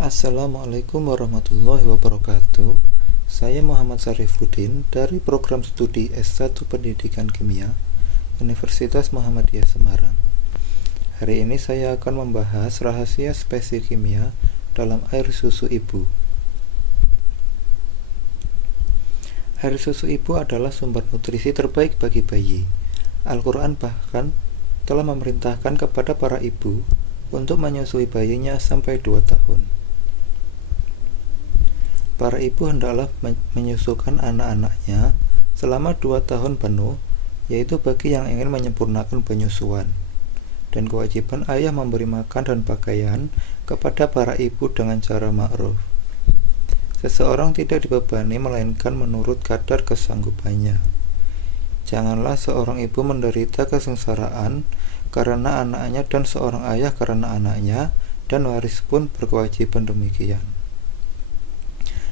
Assalamualaikum warahmatullahi wabarakatuh. Saya Muhammad Syarifuddin dari program studi S1 Pendidikan Kimia Universitas Muhammadiyah Semarang. Hari ini saya akan membahas rahasia spesies kimia dalam air susu ibu. Air susu ibu adalah sumber nutrisi terbaik bagi bayi. Al-Quran bahkan telah memerintahkan kepada para ibu untuk menyusui bayinya sampai 2 tahun. Para ibu hendaklah menyusukan anak-anaknya selama 2 tahun penuh, yaitu bagi yang ingin menyempurnakan penyusuan. Dan kewajiban ayah memberi makan dan pakaian kepada para ibu dengan cara ma'ruf. Seseorang tidak dibebani melainkan menurut kadar kesanggupannya. Janganlah seorang ibu menderita kesengsaraan karena anaknya dan seorang ayah karena anaknya, dan waris pun berkewajiban demikian.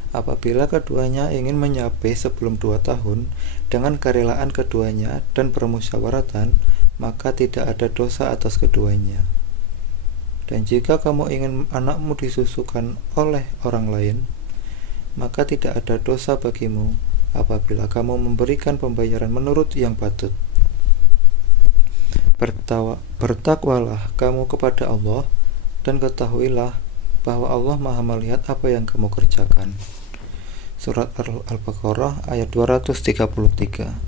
Apabila keduanya ingin menyapai sebelum 2 tahun dengan kerelaan keduanya dan bermusyawaratan, maka tidak ada dosa atas keduanya. Dan jika kamu ingin anakmu disusukan oleh orang lain, maka tidak ada dosa bagimu apabila kamu memberikan pembayaran menurut yang patut. Bertakwalah kamu kepada Allah, dan ketahuilah bahwa Allah Maha melihat apa yang kamu kerjakan. Surat Al-Baqarah ayat 233.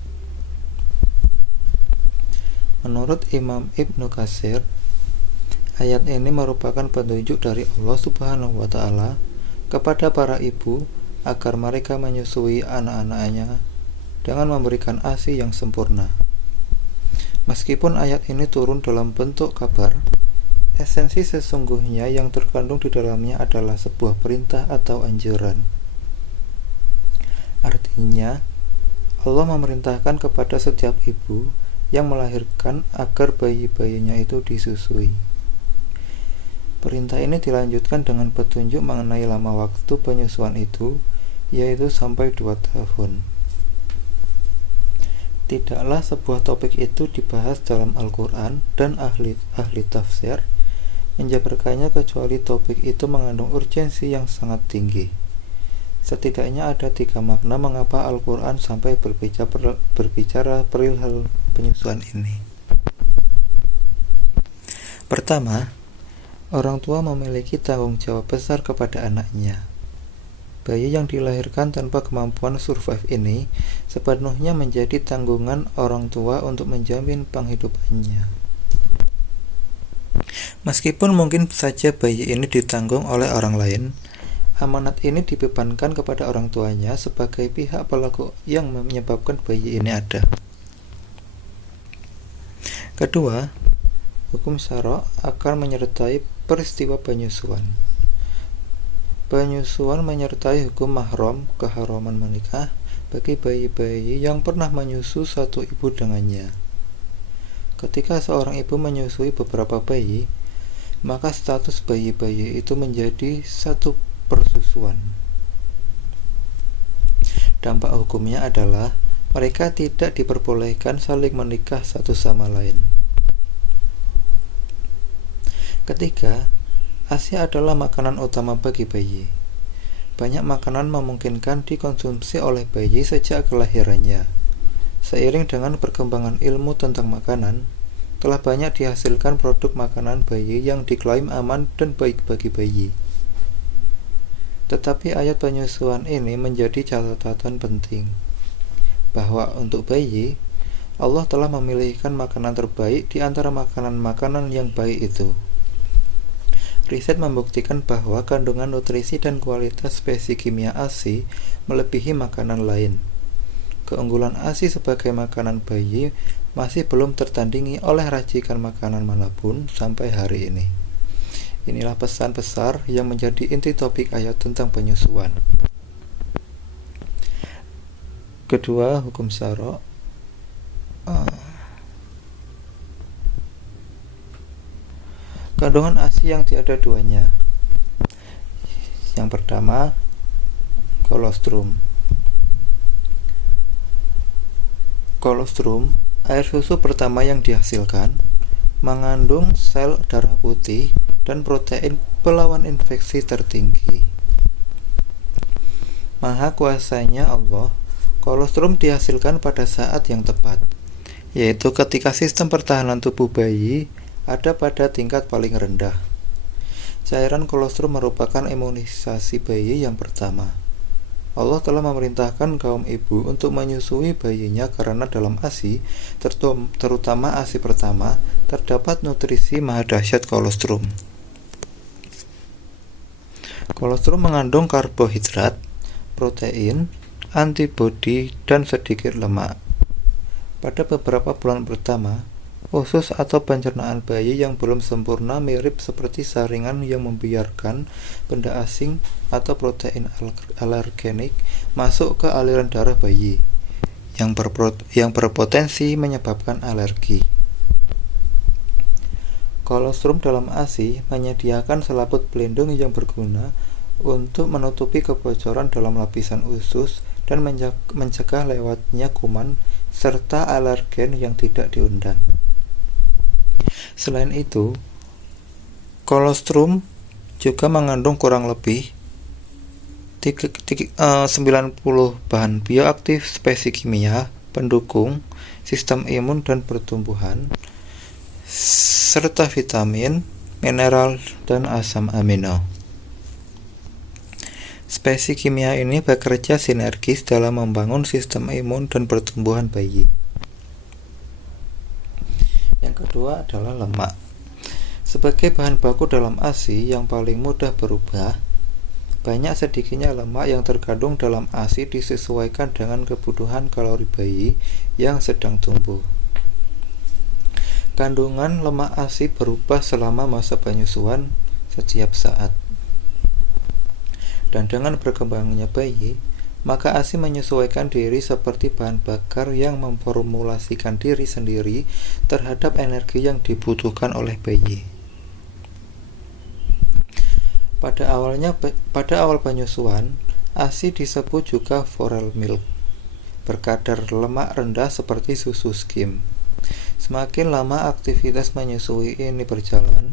Menurut Imam Ibnu Katsir, ayat ini merupakan petunjuk dari Allah Subhanahu wa Ta'ala kepada para ibu agar mereka menyusui anak-anaknya dengan memberikan ASI yang sempurna. Meskipun ayat ini turun dalam bentuk kabar, esensi sesungguhnya yang terkandung di dalamnya adalah sebuah perintah atau anjuran. Artinya, Allah memerintahkan kepada setiap ibu yang melahirkan agar bayi-bayinya itu disusui. Perintah ini dilanjutkan dengan petunjuk mengenai lama waktu penyusuan itu, yaitu sampai 2 tahun. Tidaklah sebuah topik itu dibahas dalam Al-Quran, dan ahli tafsir menjabarkannya kecuali topik itu mengandung urgensi yang sangat tinggi. Setidaknya ada 3 makna mengapa Al-Quran sampai berbicara perihal penyusuan ini. Pertama, orang tua memiliki tanggung jawab besar kepada anaknya. Bayi yang dilahirkan tanpa kemampuan survive ini sepenuhnya menjadi tanggungan orang tua untuk menjamin penghidupannya. Meskipun mungkin saja bayi ini ditanggung oleh orang lain, amanat ini dibebankan kepada orang tuanya sebagai pihak pelaku yang menyebabkan bayi ini ada. Kedua, hukum syara' akan menyertai peristiwa penyusuan. Penyusuan menyertai hukum mahram, keharaman menikah, bagi bayi-bayi yang pernah menyusu satu ibu dengannya. Ketika seorang ibu menyusui beberapa bayi, maka status bayi-bayi itu menjadi satu persusuan. Dampak hukumnya adalah mereka tidak diperbolehkan saling menikah satu sama lain. Ketiga, ASI adalah makanan utama bagi bayi. Banyak makanan memungkinkan dikonsumsi oleh bayi sejak kelahirannya. Seiring dengan perkembangan ilmu tentang makanan, telah banyak dihasilkan produk makanan bayi yang diklaim aman dan baik bagi bayi. Tetapi ayat penyusuan ini menjadi catatan penting, bahwa untuk bayi, Allah telah memilihkan makanan terbaik di antara makanan-makanan yang baik itu. Riset membuktikan bahwa kandungan nutrisi dan kualitas spesies kimia ASI melebihi makanan lain. Keunggulan ASI sebagai makanan bayi masih belum tertandingi oleh racikan makanan manapun sampai hari ini. Inilah pesan besar yang menjadi inti topik ayat tentang penyusuan. Kedua, hukum syara'. Kandungan ASI yang tiada duanya. Yang pertama, kolostrum. Kolostrum, air susu pertama yang dihasilkan, mengandung sel darah putih dan protein pelawan infeksi tertinggi. Maha kuasanya Allah, kolostrum dihasilkan pada saat yang tepat, yaitu ketika sistem pertahanan tubuh bayi ada pada tingkat paling rendah. Cairan kolostrum merupakan imunisasi bayi yang pertama. Allah telah memerintahkan kaum ibu untuk menyusui bayinya karena dalam ASI, terutama ASI pertama, terdapat nutrisi maha dahsyat kolostrum. Kolostrum mengandung karbohidrat, protein, antibodi, dan sedikit lemak. Pada beberapa bulan pertama, usus atau pencernaan bayi yang belum sempurna mirip seperti saringan yang membiarkan benda asing atau protein alergenik masuk ke aliran darah bayi yang berpotensi menyebabkan alergi. Kolostrum dalam ASI menyediakan selaput pelindung yang berguna untuk menutupi kebocoran dalam lapisan usus dan mencegah lewatnya kuman serta alergen yang tidak diundang. Selain itu, kolostrum juga mengandung kurang lebih 90 bahan bioaktif spesi kimia pendukung sistem imun dan pertumbuhan, serta vitamin, mineral, dan asam amino. Spesi kimia ini bekerja sinergis dalam membangun sistem imun dan pertumbuhan bayi. Yang kedua adalah lemak. Sebagai bahan baku dalam ASI yang paling mudah berubah, banyak sedikitnya lemak yang terkandung dalam ASI disesuaikan dengan kebutuhan kalori bayi yang sedang tumbuh. Kandungan lemak ASI berubah selama masa penyusuan setiap saat. Dan dengan berkembangnya bayi, maka ASI menyesuaikan diri seperti bahan bakar yang memformulasikan diri sendiri terhadap energi yang dibutuhkan oleh bayi. Pada awal penyusuan, ASI disebut juga forel milk, berkadar lemak rendah seperti susu skim. Semakin lama aktivitas menyusui ini berjalan,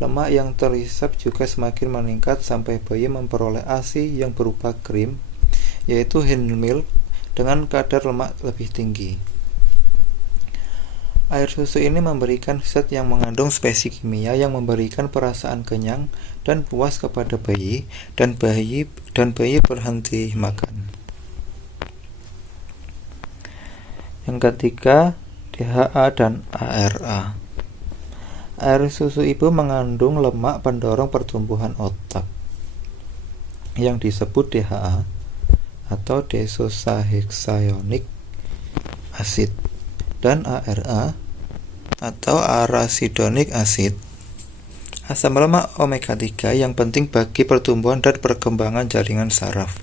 lemak yang terhisap juga semakin meningkat sampai bayi memperoleh ASI yang berupa krim, yaitu hind milk dengan kadar lemak lebih tinggi. Air susu ini memberikan zat yang mengandung spesi kimia yang memberikan perasaan kenyang dan puas kepada bayi dan bayi berhenti makan. Yang ketiga, DHA dan ARA. Air susu ibu mengandung lemak pendorong pertumbuhan otak yang disebut DHA atau desoxyhexaenoic acid, dan ARA atau arachidonic acid, asam lemak omega 3 yang penting bagi pertumbuhan dan perkembangan jaringan saraf.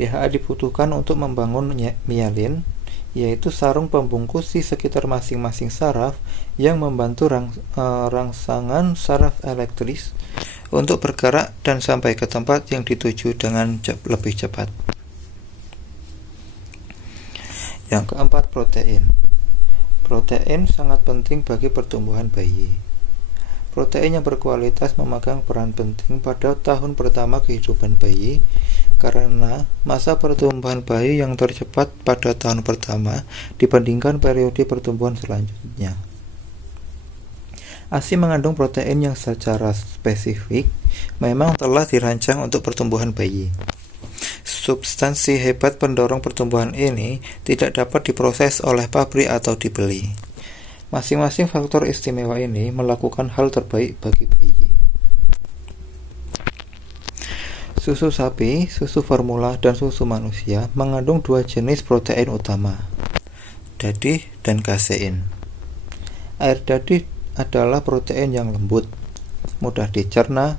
DHA dibutuhkan untuk membangun myelin, yaitu sarung pembungkus di sekitar masing-masing saraf yang membantu rangsangan saraf elektris untuk bergerak dan sampai ke tempat yang dituju dengan lebih cepat. Yang keempat, protein. Protein sangat penting bagi pertumbuhan bayi. Protein yang berkualitas memegang peran penting pada tahun pertama kehidupan bayi karena masa pertumbuhan bayi yang tercepat pada tahun pertama dibandingkan periode pertumbuhan selanjutnya. ASI mengandung protein yang secara spesifik memang telah dirancang untuk pertumbuhan bayi. Substansi hebat pendorong pertumbuhan ini tidak dapat diproses oleh pabrik atau dibeli. Masing-masing faktor istimewa ini melakukan hal terbaik bagi bayi. Susu sapi, susu formula, dan susu manusia mengandung dua jenis protein utama, dadih dan kasein. Air dadih adalah protein yang lembut, mudah dicerna,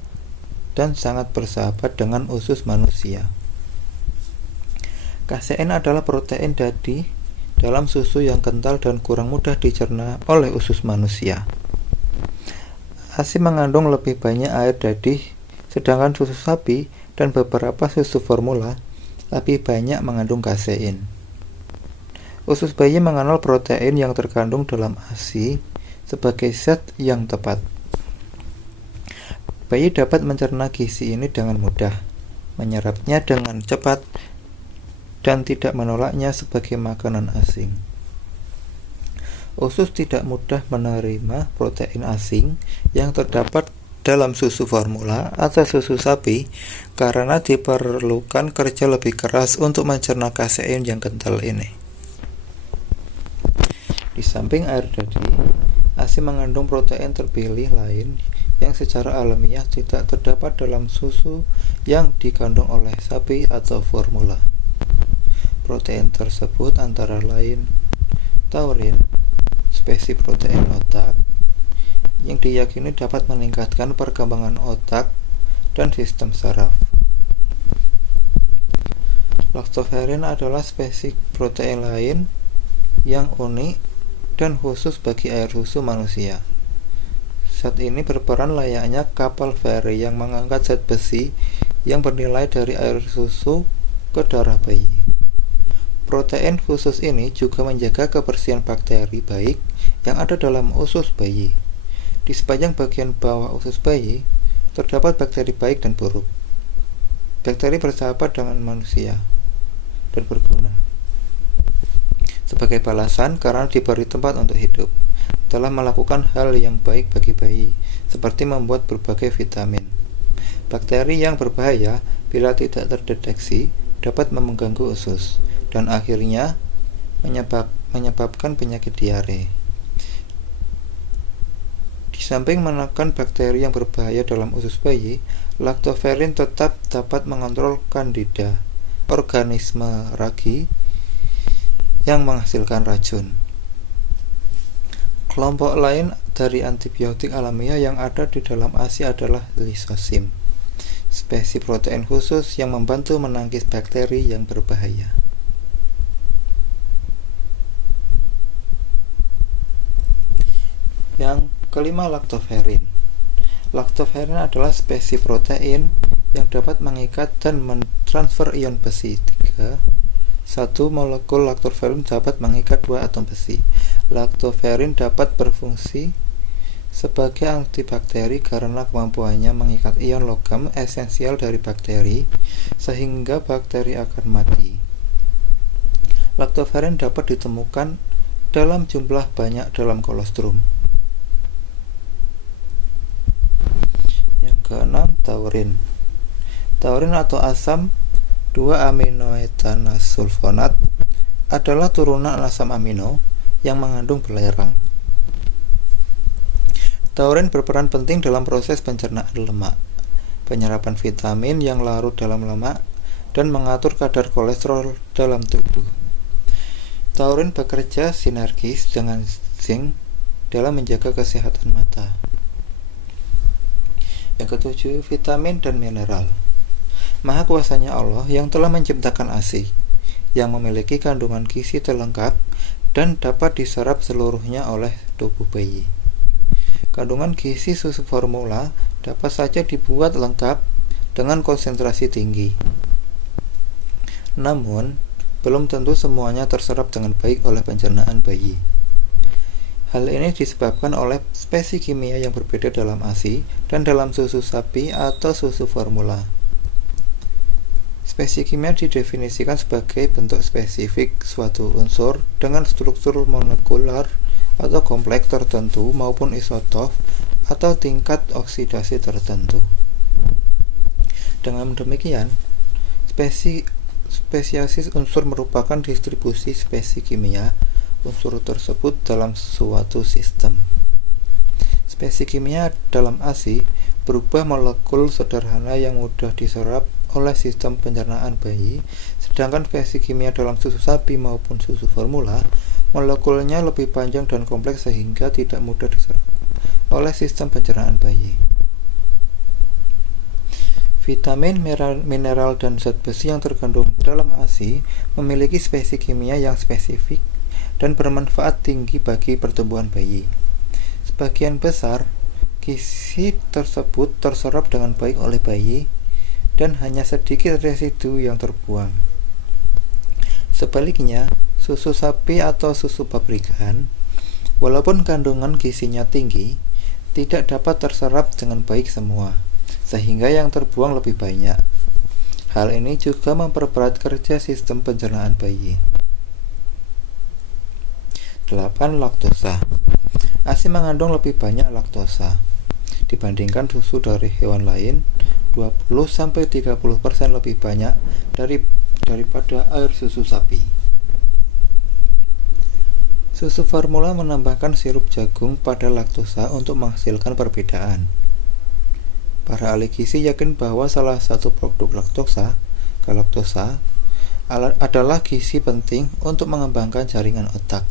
dan sangat bersahabat dengan usus manusia. Kasein adalah protein dadih dalam susu yang kental dan kurang mudah dicerna oleh usus manusia. ASI mengandung lebih banyak air dadih, sedangkan susu sapi dan beberapa susu formula lebih banyak mengandung kasein. Usus bayi mengenal protein yang terkandung dalam ASI sebagai zat yang tepat. Bayi dapat mencerna gizi ini dengan mudah, menyerapnya dengan cepat, dan tidak menolaknya sebagai makanan asing. Usus tidak mudah menerima protein asing yang terdapat dalam susu formula atau susu sapi karena diperlukan kerja lebih keras untuk mencerna kasein yang kental ini. Di samping air tadi, ASI mengandung protein terpilih lain yang secara alamiah tidak terdapat dalam susu yang dikandung oleh sapi atau formula. Protein tersebut antara lain taurin, spesies protein otak, yang diyakini dapat meningkatkan perkembangan otak dan sistem saraf. Lactoferrin adalah spesies protein lain yang unik dan khusus bagi air susu manusia. Zat ini berperan layaknya kapal feri yang mengangkat zat besi yang bernilai dari air susu ke darah bayi. Protein khusus ini juga menjaga kebersihan bakteri baik yang ada dalam usus bayi. Di sepanjang bagian bawah usus bayi, terdapat bakteri baik dan buruk. Bakteri bersahabat dengan manusia dan berguna sebagai balasan karena diberi tempat untuk hidup, telah melakukan hal yang baik bagi bayi, seperti membuat berbagai vitamin. Bakteri yang berbahaya bila tidak terdeteksi dapat mengganggu usus dan akhirnya menyebabkan penyakit diare. Di samping menekan bakteri yang berbahaya dalam usus bayi, lactoferrin tetap dapat mengontrol kandida, organisme ragi yang menghasilkan racun. Kelompok lain dari antibiotik alamiah yang ada di dalam ASI adalah lisosim, spesies protein khusus yang membantu menangkis bakteri yang berbahaya. Yang kelima, lactoferrin. Lactoferrin adalah spesies protein yang dapat mengikat dan mentransfer ion besi 3. Satu molekul lactoferrin dapat mengikat 2 atom besi. Lactoferrin dapat berfungsi sebagai antibakteri karena kemampuannya mengikat ion logam esensial dari bakteri sehingga bakteri akan mati. Lactoferrin dapat ditemukan dalam jumlah banyak dalam kolostrum. Keenam, taurin. Taurin atau asam 2-aminoetanas sulfonat adalah turunan asam amino yang mengandung belerang. Taurin berperan penting dalam proses pencernaan lemak, penyerapan vitamin yang larut dalam lemak, dan mengatur kadar kolesterol dalam tubuh. Taurin bekerja sinergis dengan zinc dalam menjaga kesehatan mata. Yang ketujuh, vitamin dan mineral. Maha kuasanya Allah yang telah menciptakan ASI, yang memiliki kandungan gizi terlengkap dan dapat diserap seluruhnya oleh tubuh bayi. Kandungan gizi susu formula dapat saja dibuat lengkap dengan konsentrasi tinggi. Namun, belum tentu semuanya terserap dengan baik oleh pencernaan bayi. Hal ini disebabkan oleh spesies kimia yang berbeda dalam ASI dan dalam susu sapi atau susu formula. Spesies kimia didefinisikan sebagai bentuk spesifik suatu unsur dengan struktur molekular atau kompleks tertentu maupun isotop atau tingkat oksidasi tertentu. Dengan demikian, spesiasis unsur merupakan distribusi spesies kimia unsur tersebut dalam suatu sistem. Spesies kimia dalam ASI berubah molekul sederhana yang mudah diserap oleh sistem pencernaan bayi, sedangkan spesies kimia dalam susu sapi maupun susu formula molekulnya lebih panjang dan kompleks sehingga tidak mudah diserap oleh sistem pencernaan bayi. Vitamin, mineral, dan zat besi yang terkandung dalam ASI memiliki spesies kimia yang spesifik dan bermanfaat tinggi bagi pertumbuhan bayi. Sebagian besar gizi tersebut terserap dengan baik oleh bayi dan hanya sedikit residu yang terbuang. Sebaliknya, susu sapi atau susu pabrikan, walaupun kandungan gizinya tinggi, tidak dapat terserap dengan baik semua, sehingga yang terbuang lebih banyak. Hal ini juga memperberat kerja sistem pencernaan bayi. 8. Laktosa. ASI mengandung lebih banyak laktosa dibandingkan susu dari hewan lain, 20-30% lebih banyak daripada air susu sapi. Susu formula menambahkan sirup jagung pada laktosa untuk menghasilkan perbedaan. Para ahli gizi yakin bahwa salah satu produk laktosa, galaktosa, adalah gizi penting untuk mengembangkan jaringan otak.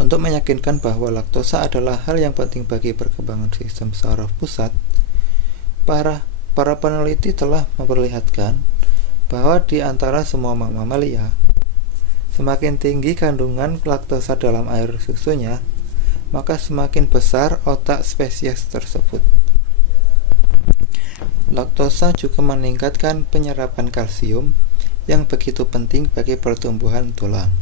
Untuk meyakinkan bahwa laktosa adalah hal yang penting bagi perkembangan sistem saraf pusat, para peneliti telah memperlihatkan bahwa di antara semua mamalia, semakin tinggi kandungan laktosa dalam air susunya, maka semakin besar otak spesies tersebut. Laktosa juga meningkatkan penyerapan kalsium yang begitu penting bagi pertumbuhan tulang.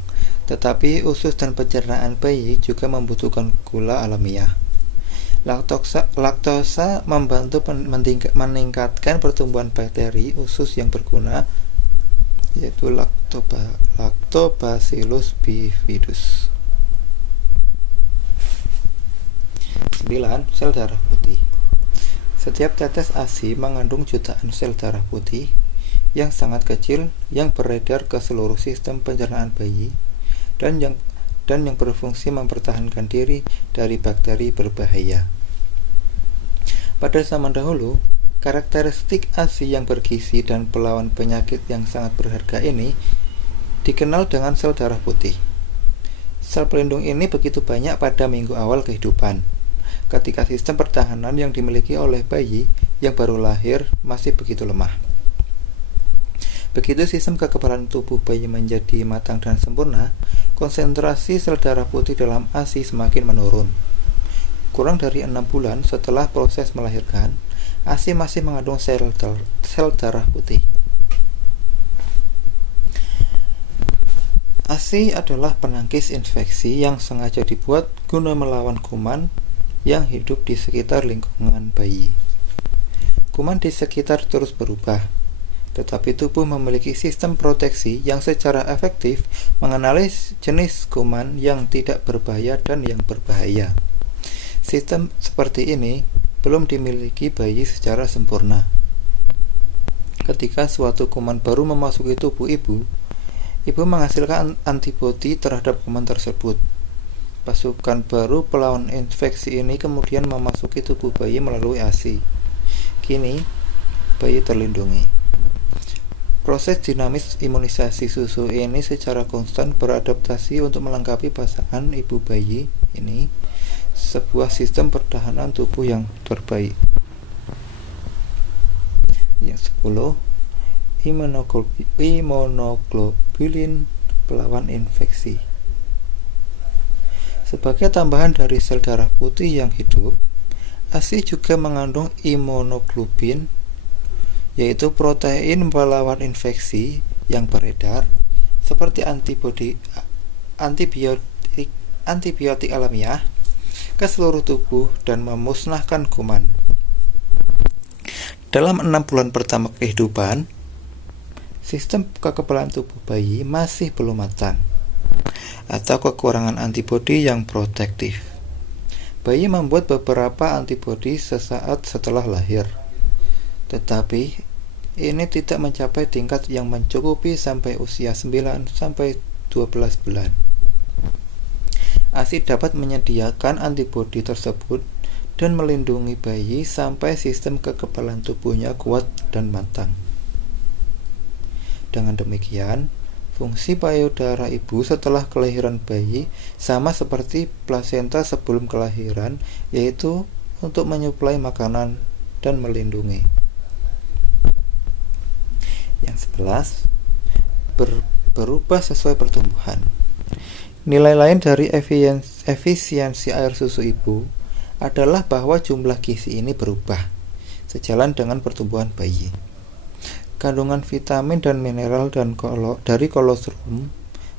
Tetapi usus dan pencernaan bayi juga membutuhkan gula alamiah. Laktosa membantu meningkatkan pertumbuhan bakteri usus yang berguna, yaitu Lactobacillus bifidus. 9. Sel darah putih. Setiap tetes ASI mengandung jutaan sel darah putih yang sangat kecil yang beredar ke seluruh sistem pencernaan bayi dan yang berfungsi mempertahankan diri dari bakteri berbahaya. Pada zaman dahulu, karakteristik ASI yang bergizi dan pelawan penyakit yang sangat berharga ini dikenal dengan sel darah putih. Sel pelindung ini begitu banyak pada minggu awal kehidupan, ketika sistem pertahanan yang dimiliki oleh bayi yang baru lahir masih begitu lemah. Begitu sistem kekebalan tubuh bayi menjadi matang dan sempurna, konsentrasi sel darah putih dalam ASI semakin menurun. Kurang dari 6 bulan setelah proses melahirkan, ASI masih mengandung sel darah putih. ASI adalah penangkis infeksi yang sengaja dibuat guna melawan kuman yang hidup di sekitar lingkungan bayi. Kuman di sekitar terus berubah, tetapi tubuh memiliki sistem proteksi yang secara efektif mengenali jenis kuman yang tidak berbahaya dan yang berbahaya. Sistem seperti ini belum dimiliki bayi secara sempurna. Ketika suatu kuman baru memasuki tubuh ibu menghasilkan antibodi terhadap kuman tersebut. Pasukan baru pelawan infeksi ini kemudian memasuki tubuh bayi melalui ASI. Kini, bayi terlindungi. Proses dinamis imunisasi susu ini secara konstan beradaptasi untuk melengkapi pasangan ibu bayi ini sebuah sistem pertahanan tubuh yang terbaik. Yang 10. Immunoglobulin pelawan infeksi. Sebagai tambahan dari sel darah putih yang hidup, ASI juga mengandung immunoglobulin, yaitu protein pelawan infeksi yang beredar seperti antibiotik alamiah ke seluruh tubuh dan memusnahkan kuman. Dalam 6 bulan pertama kehidupan, sistem kekebalan tubuh bayi masih belum matang atau kekurangan antibodi yang protektif. Bayi membuat beberapa antibodi sesaat setelah lahir, tetapi ini tidak mencapai tingkat yang mencukupi sampai usia 9-12 bulan. ASI dapat menyediakan antibodi tersebut dan melindungi bayi sampai sistem kekebalan tubuhnya kuat dan matang. Dengan demikian, fungsi payudara ibu setelah kelahiran bayi sama seperti plasenta sebelum kelahiran, yaitu untuk menyuplai makanan dan melindungi. Yang 11. Berubah sesuai pertumbuhan. Nilai lain dari efisiensi air susu ibu adalah bahwa jumlah gizi ini berubah sejalan dengan pertumbuhan bayi. Kandungan vitamin dan mineral dari kolostrum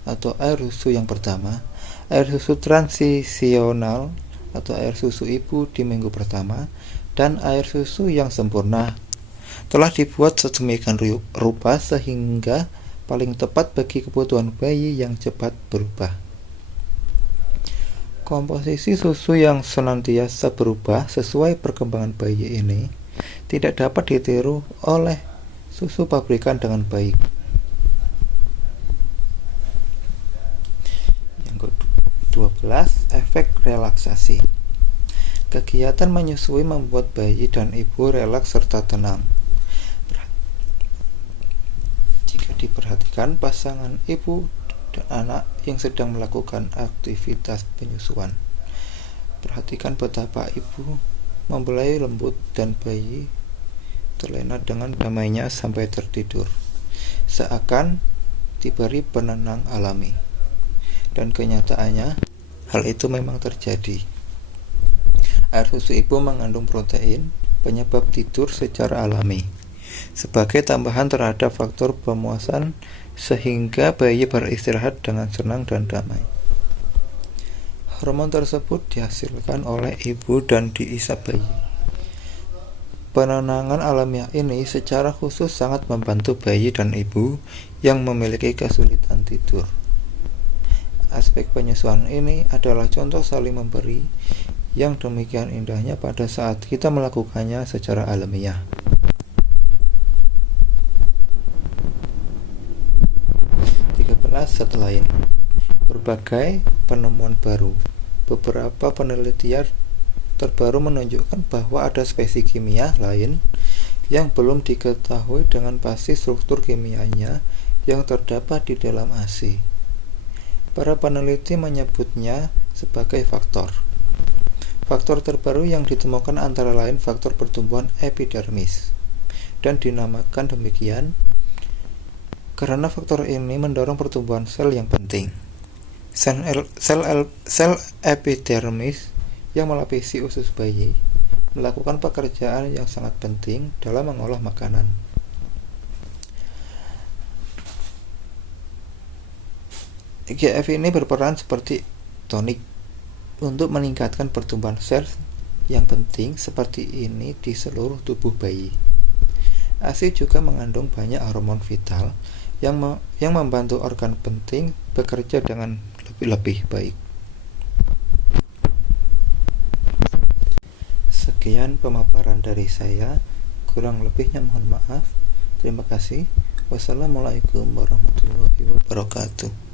atau air susu yang pertama, air susu transisional atau air susu ibu di minggu pertama, dan air susu yang sempurna telah dibuat sedemikian rupa sehingga paling tepat bagi kebutuhan bayi yang cepat berubah. Komposisi susu yang senantiasa berubah sesuai perkembangan bayi ini tidak dapat ditiru oleh susu pabrikan dengan baik. Yang ke-12, efek relaksasi. Kegiatan menyusui membuat bayi dan ibu relaks serta tenang. Jika diperhatikan pasangan ibu dan anak yang sedang melakukan aktivitas penyusuan, perhatikan betapa ibu membelai lembut dan bayi terlena dengan damainya sampai tertidur, seakan diberi penenang alami. Dan kenyataannya, hal itu memang terjadi. Air susu ibu mengandung protein penyebab tidur secara alami, sebagai tambahan terhadap faktor pemuasan sehingga bayi beristirahat dengan senang dan damai. Hormon tersebut dihasilkan oleh ibu dan diisap bayi. Penenangan alamiah ini secara khusus sangat membantu bayi dan ibu yang memiliki kesulitan tidur. Aspek penyusuan ini adalah contoh saling memberi yang demikian indahnya pada saat kita melakukannya secara alamiah. 13. Zat lain. Berbagai penemuan baru. Beberapa penelitian terbaru menunjukkan bahwa ada spesies kimia lain yang belum diketahui dengan pasti struktur kimianya yang terdapat di dalam ASI. Para peneliti menyebutnya sebagai faktor. Faktor terbaru yang ditemukan antara lain faktor pertumbuhan epidermis, dan dinamakan demikian karena faktor ini mendorong pertumbuhan sel yang penting. Sel epidermis yang melapisi usus bayi melakukan pekerjaan yang sangat penting dalam mengolah makanan. IGF ini berperan seperti tonik untuk meningkatkan pertumbuhan sel yang penting seperti ini di seluruh tubuh bayi. ASI juga mengandung banyak hormon vital yang membantu organ penting bekerja dengan lebih baik. Sekian pemaparan dari saya, kurang lebihnya mohon maaf. Terima kasih. Wassalamualaikum warahmatullahi wabarakatuh.